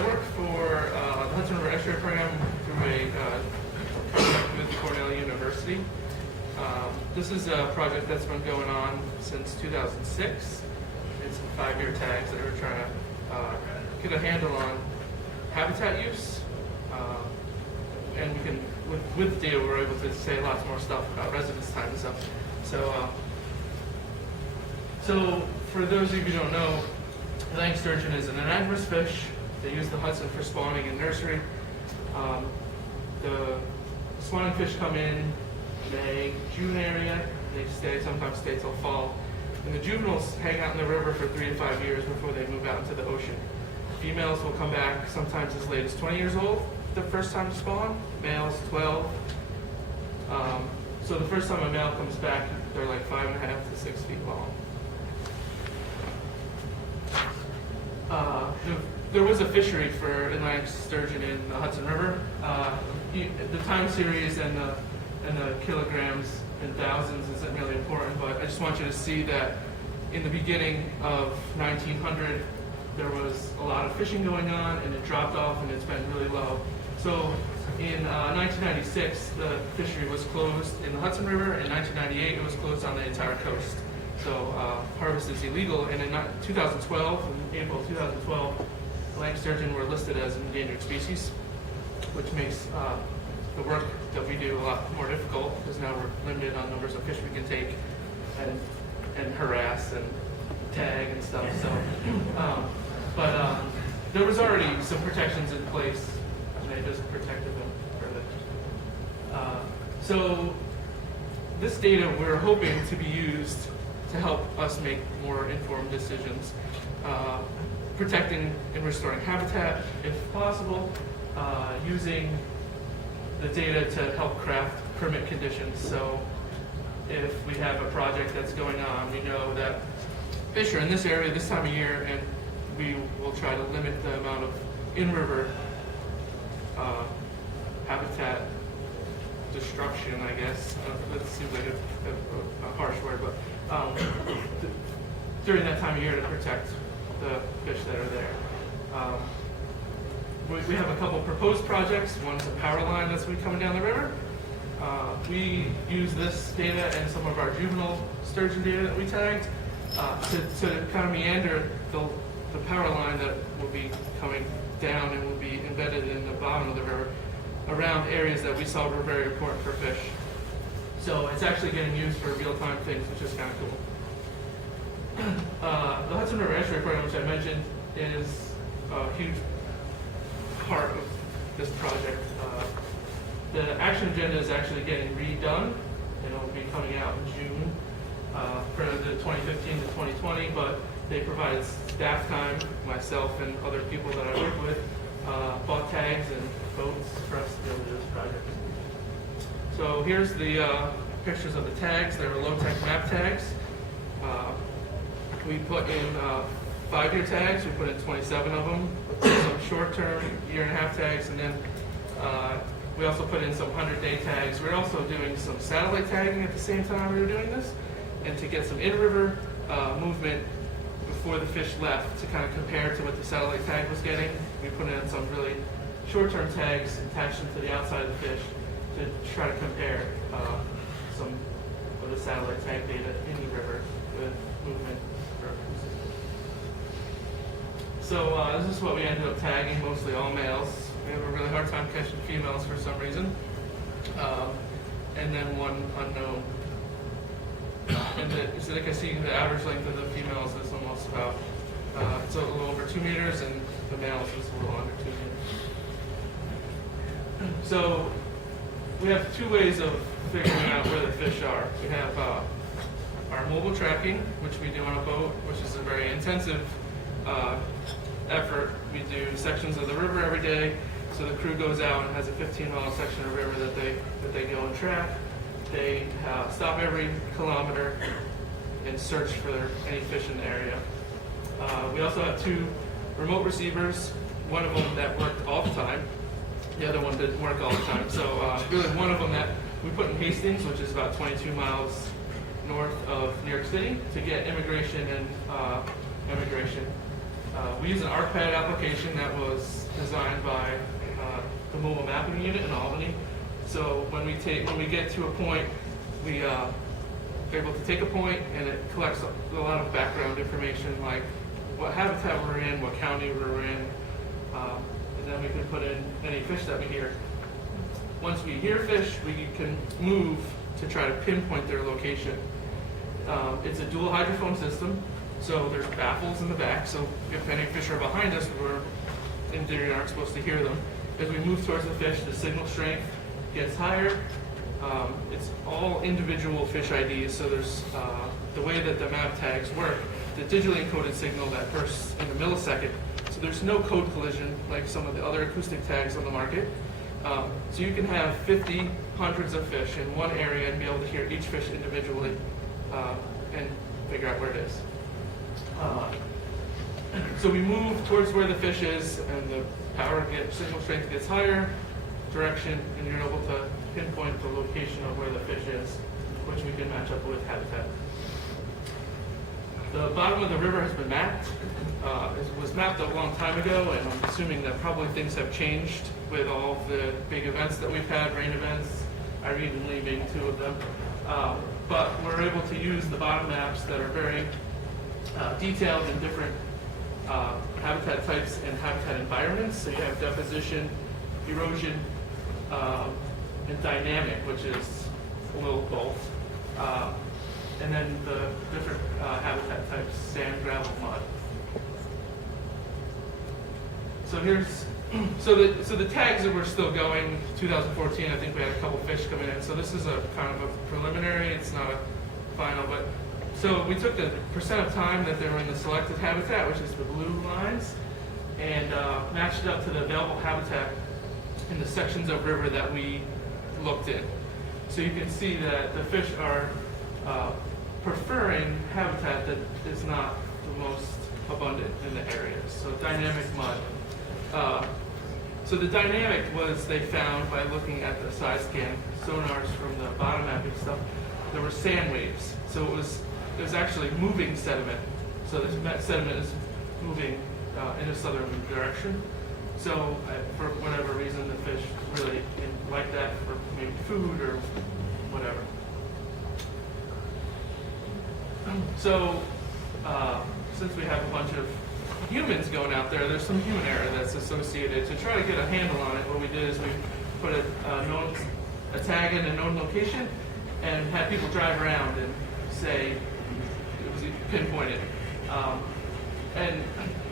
I work for the Hudson River Estuary Program through a contract with Cornell University. This is a project that's been going on since 2006. It's some 5-year tags that we're trying to get a handle on habitat use. And we can, with data, we're able to say lots more stuff about residence time and stuff. So for those of you who don't know, Atlantic sturgeon is an anadromous fish. They use the Hudson for spawning in nursery. The spawning fish come in May, June area. They sometimes stay till fall. And the juveniles hang out in the river for 3 to 5 years before they move out into the ocean. Females will come back sometimes as late as 20 years old the first time to spawn. Males 12. So the first time a male comes back, they're like 5.5 to 6 feet long. There was a fishery for Atlantic sturgeon in the Hudson River. The time series and the kilograms and thousands isn't really important, but I just want you to see that in the beginning of 1900, there was a lot of fishing going on, and it dropped off, and it's been really low. So in 1996, the fishery was closed in the Hudson River. In 1998, it was closed on the entire coast. So harvest is illegal, and in 2012, in April 2012, Atlantic sturgeon were listed as an endangered species, which makes the work that we do a lot more difficult, because now we're limited on numbers of fish we can take and harass and tag and stuff. So, but there was already some protections in place, and they just protected them further. So this data we're hoping to be used to help us make more informed decisions, protecting and restoring habitat if possible, using the data to help craft permit conditions. So if we have a project that's going on, we know that fish are in this area this time of year, and we will try to limit the amount of in-river habitat destruction, I guess. That seems like a harsh word, but during that time of year to protect the fish that are there. We have a couple proposed projects. One's a power line that's been coming down the river. We use this data and some of our juvenile sturgeon data that we tagged to kind of meander the power line that will be coming down and will be embedded in the bottom of the river around areas that we saw were very important for fish. So it's actually getting used for real-time things, which is kind of cool. The Hudson River Estuary Program, which I mentioned, is a huge part of this project. The action agenda is actually getting redone, and it will be coming out in June for the 2015 to 2020, but they provided staff time, myself and other people that I work with, bought tags and boats for us to be able to do this project. So here's the pictures of the tags. They were low-tech map tags. We put in 5-year tags. We put in 27 of them. Some short-term, year-and-a-half tags, and then we also put in some 100-day tags. We're also doing some satellite tagging at the same time we were doing this, and to get some in-river movement before the fish left to kind of compare to what the satellite tag was getting. We put in some really short-term tags, attached them to the outside of the fish to try to compare some of the satellite tag data in the river with movement. So this is what we ended up tagging, mostly all males. We have a really hard time catching females for some reason. And then one unknown. And so like I see the average length of the females is almost about, it's a little over 2 meters, and the males is a little under 2 meters. So we have 2 ways of figuring out where the fish are. We have our mobile tracking, which we do on a boat, which is a very intensive effort. We do sections of the river every day. So the crew goes out and has a 15-mile section of river that they go and track. They stop every kilometer and search for any fish in the area. We also have 2 remote receivers, one of them that worked all the time. The other one didn't work all the time. So really one of them that we put in Hastings, which is about 22 miles north of New York City, to get immigration and immigration We use an ArcPad application that was designed by the mobile mapping unit in Albany. So when we get to a point, we are able to take a point, and it collects a lot of background information, like what habitat we're in, what county we're in, and then we can put in any fish that we hear. Once we hear fish, we can move to try to pinpoint their location. It's a dual hydrophone system, so there's baffles in the back, so if any fish are behind us, we're in theory aren't supposed to hear them. As we move towards the fish, the signal strength gets higher. It's all individual fish IDs, so there's the way that the map tags work, the digitally encoded signal that bursts in a millisecond, so there's no code collision like some of the other acoustic tags on the market. So you can have 50, hundreds of fish in one area and be able to hear each fish individually and figure out where it is. So we move towards where the fish is, and the signal strength gets higher, direction, and you're able to pinpoint the location of where the fish is, which we can match up with habitat. The bottom of the river has been mapped. It was mapped a long time ago, and I'm assuming that probably things have changed with all of the big events that we've had, rain events, Irene and Lee being two of them. But we're able to use the bottom maps that are very detailed in different habitat types and habitat environments. So you have deposition, erosion, and dynamic, which is a little both. And then the different habitat types, sand, gravel, mud. So the tags that we're still going, 2014, I think we had a couple fish coming in. So this is a kind of a preliminary, it's not a final, but so we took the percent of time that they were in the selected habitat, which is the blue lines, and matched it up to the available habitat in the sections of river that we looked in. So you can see that the fish are preferring habitat that is not the most abundant in the areas. So dynamic mud. So the dynamic was they found by looking at the side scan sonars from the bottom mapping stuff. There were sand waves. So it was actually moving sediment. So this sediment is moving in a southern direction. So for whatever reason, the fish really didn't like that for maybe food or whatever. So since we have a bunch of humans going out there, there's some human error that's associated. To try to get a handle on it, what we did is we put a tag in a known location and had people drive around and say it was pinpointed. And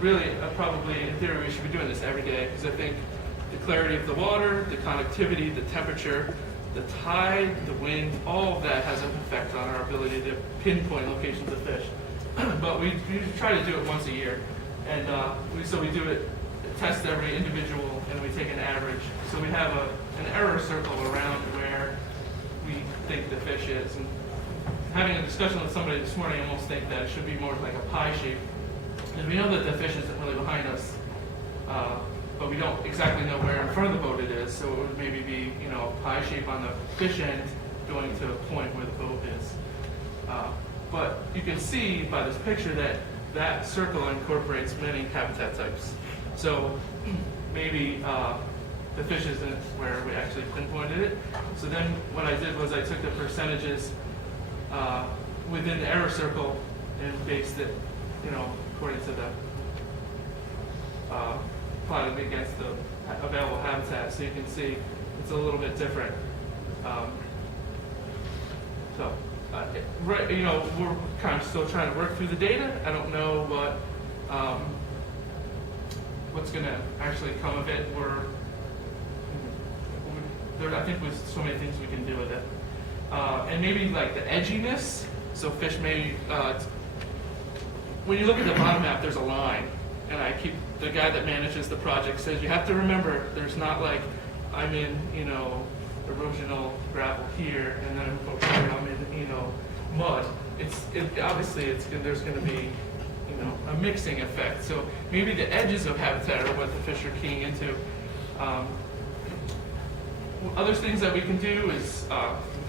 really, probably in theory, we should be doing this every day, because I think the clarity of the water, the connectivity, the temperature, the tide, the wind, all of that has an effect on our ability to pinpoint locations of fish. But we try to do it once a year. And so we do it, test every individual, and we take an average. So we have an error circle around where we think the fish is. And having a discussion with somebody this morning, I almost think that it should be more like a pie shape. And we know that the fish isn't really behind us, but we don't exactly know where in front of the boat it is. So it would maybe be, a pie shape on the fish end going to a point where the boat is. But you can see by this picture that circle incorporates many habitat types. So maybe the fish isn't where we actually pinpointed it. So then what I did was I took the percentages within the error circle and based it, according to the plotted against the available habitat. So you can see it's a little bit different. Right, we're kind of still trying to work through the data. I don't know what's going to actually come of it. I think there's so many things we can do with it. And maybe like the edginess. So fish may, when you look at the bottom map, there's a line. And the guy that manages the project says, you have to remember, there's not like, I'm in, erosional gravel here, and then over here I'm in, mud. Obviously there's going to be, a mixing effect. So maybe the edges of habitat are what the fish are keying into. Other things that we can do is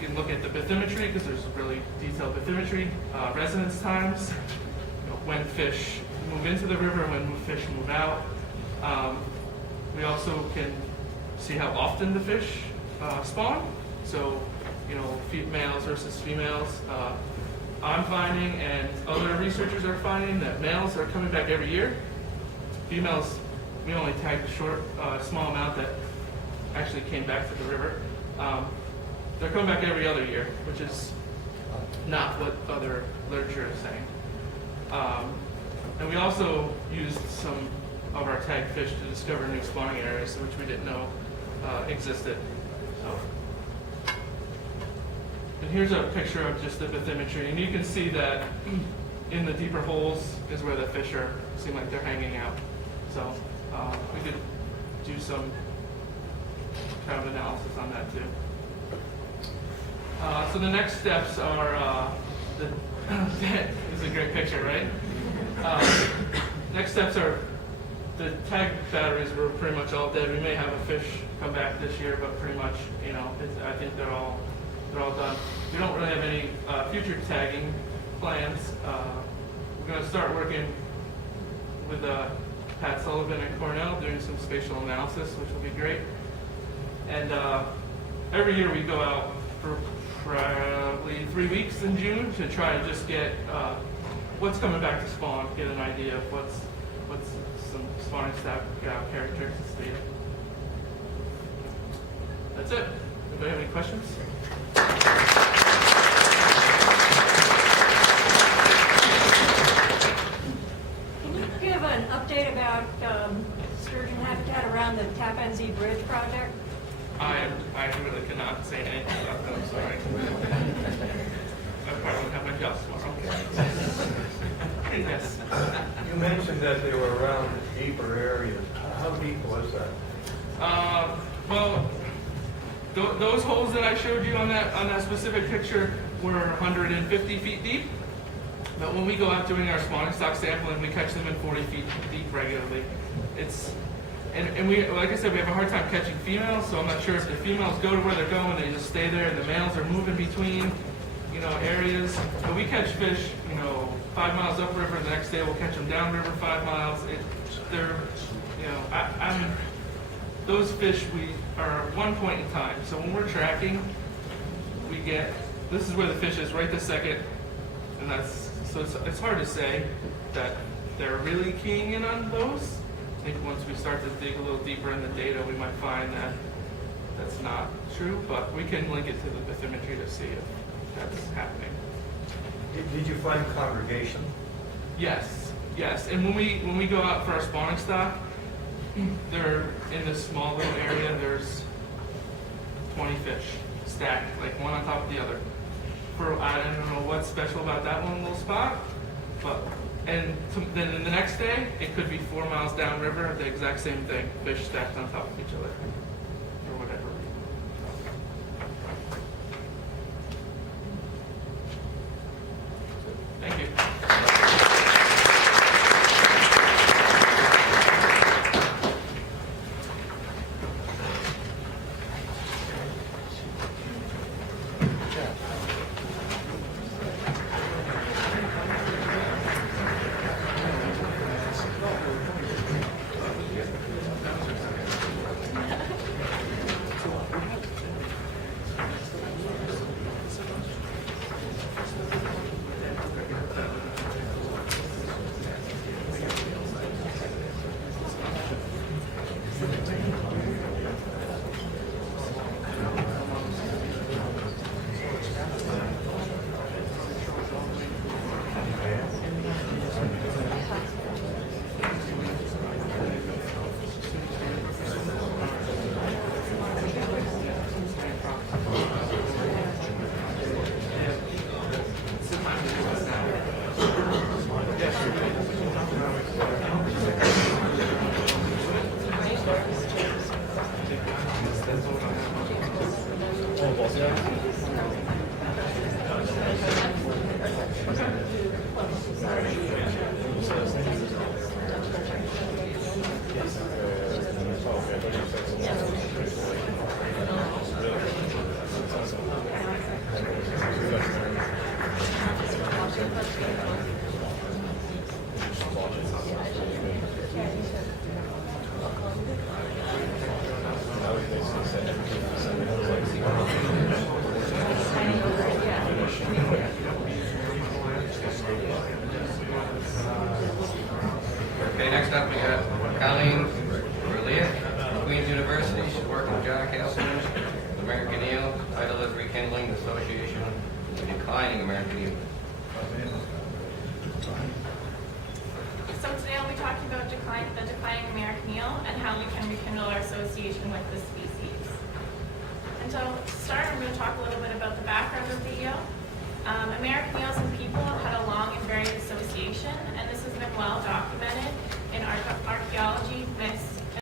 we can look at the bathymetry, because there's really detailed bathymetry, resonance times, when fish move into the river and when fish move out. We also can see how often the fish spawn. So, males versus females. I'm finding, and other researchers are finding, that males are coming back every year. Females, we only tagged a small amount that actually came back to the river. They're coming back every other year, which is not what other literature is saying. And we also used some of our tagged fish to discover new spawning areas, which we didn't know existed. And here's a picture of just the bathymetry, and you can see that in the deeper holes is where the fish seem like they're hanging out. So we could do some kind of analysis on that too. So the next steps are this is a great picture, right? Next steps are the tag batteries were pretty much all dead. We may have a fish come back this year, but pretty much, I think they're all done. We don't really have any future tagging plans. We're going to start working with Pat Sullivan at Cornell doing some spatial analysis, which will be great. And every year we go out for probably 3 weeks in June to try and just get what's coming back to spawn, get an idea of what's some spawning staff characteristics to you. That's it. Anybody have any questions? Can you give an update about sturgeon habitat around the Tappan Zee Bridge project? I really cannot say anything about that. I'm sorry. I probably won't have my job tomorrow. Yes. You mentioned that they were around deeper areas. How deep was that? Well, those holes that I showed you on that specific picture were 150 feet deep. But when we go out doing our spawning stock sampling, we catch them in 40 feet deep regularly. And we, like I said, we have a hard time catching females, so I'm not sure if the females go to where they're going, they just stay there, and the males are moving between, areas. But we catch fish, 5 miles upriver, the next day we'll catch them downriver 5 miles. Those fish we are at one point in time. So when we're tracking, this is where the fish is right this second, and it's hard to say that they're really keying in on those. I think once we start to dig a little deeper in the data, we might find that that's not true, but we can link it to the bathymetry to see if that's happening. Did you find congregation? Yes. And when we go out for our spawning stock, they're in this small little area. There's 20 fish stacked, like one on top of the other. I don't know what's special about that one little spot, then the next day it could be 4 miles downriver, the exact same thing, fish stacked on top of each other, or whatever. Thank you. Okay, next up we got Colleen Berliet, Queen's University. She's working with John Castles, American Eel. Title is Rekindling the Association with Declining American Eel. So today I'll be talking about the declining American eel and how we can rekindle our association with the species. And so to start, I'm going to talk a little bit about the background of the eel. American eels and people have had a long and varied association, and this has been well documented in archaeology, myths,